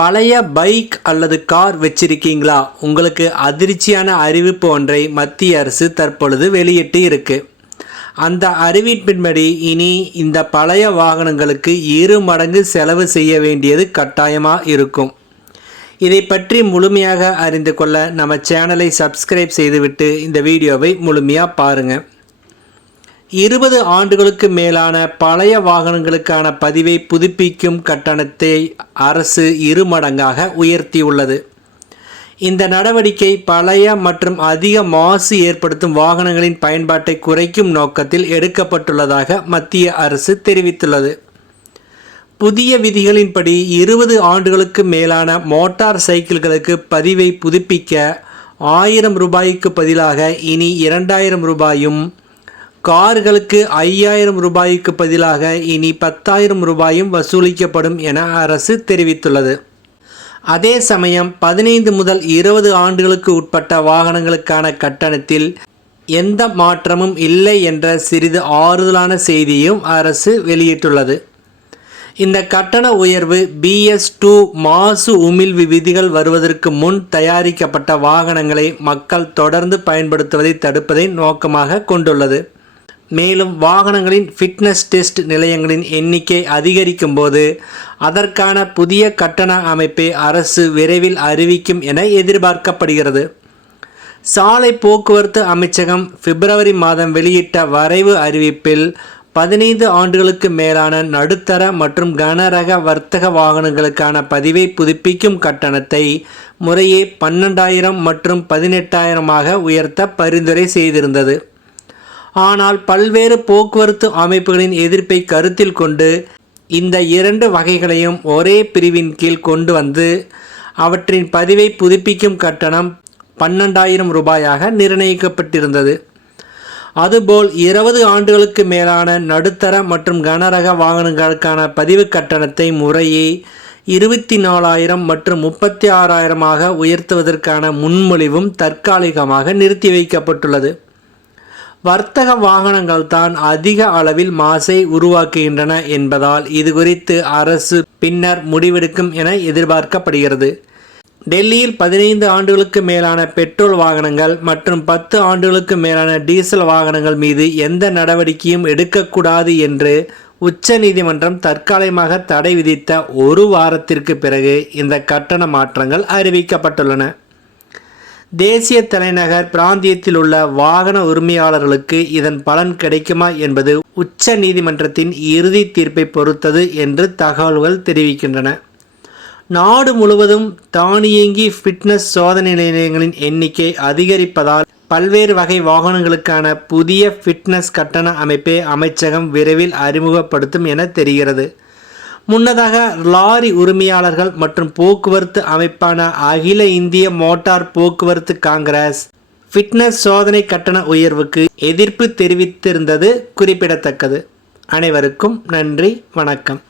பழைய பைக் அல்லது கார் வச்சிருக்கீங்களா? உங்களுக்கு அதிர்ச்சியான அறிவிப்பு ஒன்றை மத்திய அரசு தற்பொழுது வெளியிட்டு இருக்கு. அந்த அறிவிப்பின்படி இனி இந்த பழைய வாகனங்களுக்கு இரு மடங்கு செலவு செய்ய வேண்டியது கட்டாயமாக இருக்கும். இதை பற்றி முழுமையாக அறிந்து கொள்ள நம்ம சேனலை சப்ஸ்கிரைப் செய்துவிட்டு இந்த வீடியோவை முழுமையாக பாருங்கள் இருபது ஆண்டுகளுக்கு மேலான பழைய வாகனங்களுக்கான பதிவை புதுப்பிக்கும் கட்டணத்தை அரசு இருமடங்காக உயர்த்தியுள்ளது. இந்த நடவடிக்கை பழைய மற்றும் அதிக மாசு ஏற்படுத்தும் வாகனங்களின் பயன்பாட்டை குறைக்கும் நோக்கத்தில் எடுக்கப்பட்டுள்ளதாக மத்திய அரசு தெரிவித்துள்ளது. புதிய விதிகளின்படி இருபது ஆண்டுகளுக்கு மேலான மோட்டார் சைக்கிள்களுக்கு பதிவை புதுப்பிக்க ஆயிரம் ரூபாய்க்கு பதிலாக இனி இரண்டாயிரம் ரூபாயும் கார்களுக்கு ஐயாயிரம் ரூபாய்க்கு பதிலாக இனி பத்தாயிரம் ரூபாயும் வசூலிக்கப்படும் என அரசு தெரிவித்துள்ளது. அதே சமயம் பதினைந்து முதல் இருபது ஆண்டுகளுக்கு உட்பட்ட வாகனங்களுக்கான கட்டணத்தில் எந்த மாற்றமும் இல்லை என்ற சிறிது ஆறுதலான செய்தியும் அரசு வெளியிட்டுள்ளது. இந்த கட்டண உயர்வு பிஎஸ் டூ மாசு உமிழ்வு விதிகள் வருவதற்கு முன் தயாரிக்கப்பட்ட வாகனங்களை மக்கள் தொடர்ந்து பயன்படுத்துவதை தடுப்பதை நோக்கமாக கொண்டுள்ளது. மேலும் வாகனங்களின் ஃபிட்னஸ் டெஸ்ட் நிலையங்களின் எண்ணிக்கை அதிகரிக்கும் போது அதற்கான புதிய கட்டண அமைப்பை அரசு விரைவில் அறிவிக்கும் என எதிர்பார்க்கப்படுகிறது. சாலை போக்குவரத்து அமைச்சகம் பிப்ரவரி மாதம் வெளியிட்ட வரைவு அறிவிப்பில் பதினைந்து ஆண்டுகளுக்கு மேலான நடுத்தர மற்றும் கனரக வர்த்தக வாகனங்களுக்கான பதிவை புதுப்பிக்கும் கட்டணத்தை முறையே பன்னெண்டாயிரம் மற்றும் பதினெட்டாயிரமாக உயர்த்த பரிந்துரை செய்திருந்தது. ஆனால் பல்வேறு போக்குவரத்து அமைப்புகளின் எதிர்ப்பை கருத்தில் கொண்டு இந்த இரண்டு வகைகளையும் ஒரே பிரிவின் கீழ் கொண்டு வந்து அவற்றின் பதிவை புதுப்பிக்கும் கட்டணம் பன்னெண்டாயிரம் ரூபாயாக நிர்ணயிக்கப்பட்டிருந்தது. அதுபோல் இருபது ஆண்டுகளுக்கு மேலான நடுத்தர மற்றும் கனரக வாகனங்களுக்கான பதிவு கட்டணத்தை முறையே இருபத்தி நாலாயிரம் மற்றும் முப்பத்தி ஆறாயிரமாக உயர்த்துவதற்கான முன்மொழிவும் தற்காலிகமாக நிறுத்தி வைக்கப்பட்டுள்ளது. வர்த்தக வாகனங்கள் தான் அதிக அளவில் மாசை உருவாக்குகின்றன என்பதால் இது குறித்து அரசு பின்னர் முடிவெடுக்கும் என எதிர்பார்க்கப்படுகிறது. டெல்லியில் பதினைந்து ஆண்டுகளுக்கு மேலான பெட்ரோல் வாகனங்கள் மற்றும் பத்து ஆண்டுகளுக்கு மேலான டீசல் வாகனங்கள் மீது எந்த நடவடிக்கையும் எடுக்கக்கூடாது என்று உச்ச நீதிமன்றம் தற்காலிகமாக தடை விதித்த ஒரு வாரத்திற்கு பிறகு இந்த கட்டண மாற்றங்கள் அறிவிக்கப்பட்டுள்ளன. தேசிய தலைநகர் பிராந்தியத்தில் உள்ள வாகன உரிமையாளர்களுக்கு இதன் பலன் கிடைக்குமா என்பது உச்ச நீதிமன்றத்தின் இறுதி தீர்ப்பை பொறுத்தது என்று தகவல்கள் தெரிவிக்கின்றன. நாடு முழுவதும் தானியங்கி ஃபிட்னஸ் சோதனை நிலையங்களின் எண்ணிக்கை அதிகரிப்பதால் பல்வேறு வகை வாகனங்களுக்கான புதிய ஃபிட்னஸ் கட்டண அமைப்பை அமைச்சகம் விரைவில் அறிமுகப்படுத்தும் என தெரிகிறது. முன்னதாக லாரி உரிமையாளர்கள் மற்றும் போக்குவரத்து அமைப்பான அகில இந்திய மோட்டார் போக்குவரத்து காங்கிரஸ் ஃபிட்னஸ் சோதனை கட்டண உயர்வுக்கு எதிர்ப்பு தெரிவித்திருந்தது குறிப்பிடத்தக்கது. அனைவருக்கும் நன்றி வணக்கம்.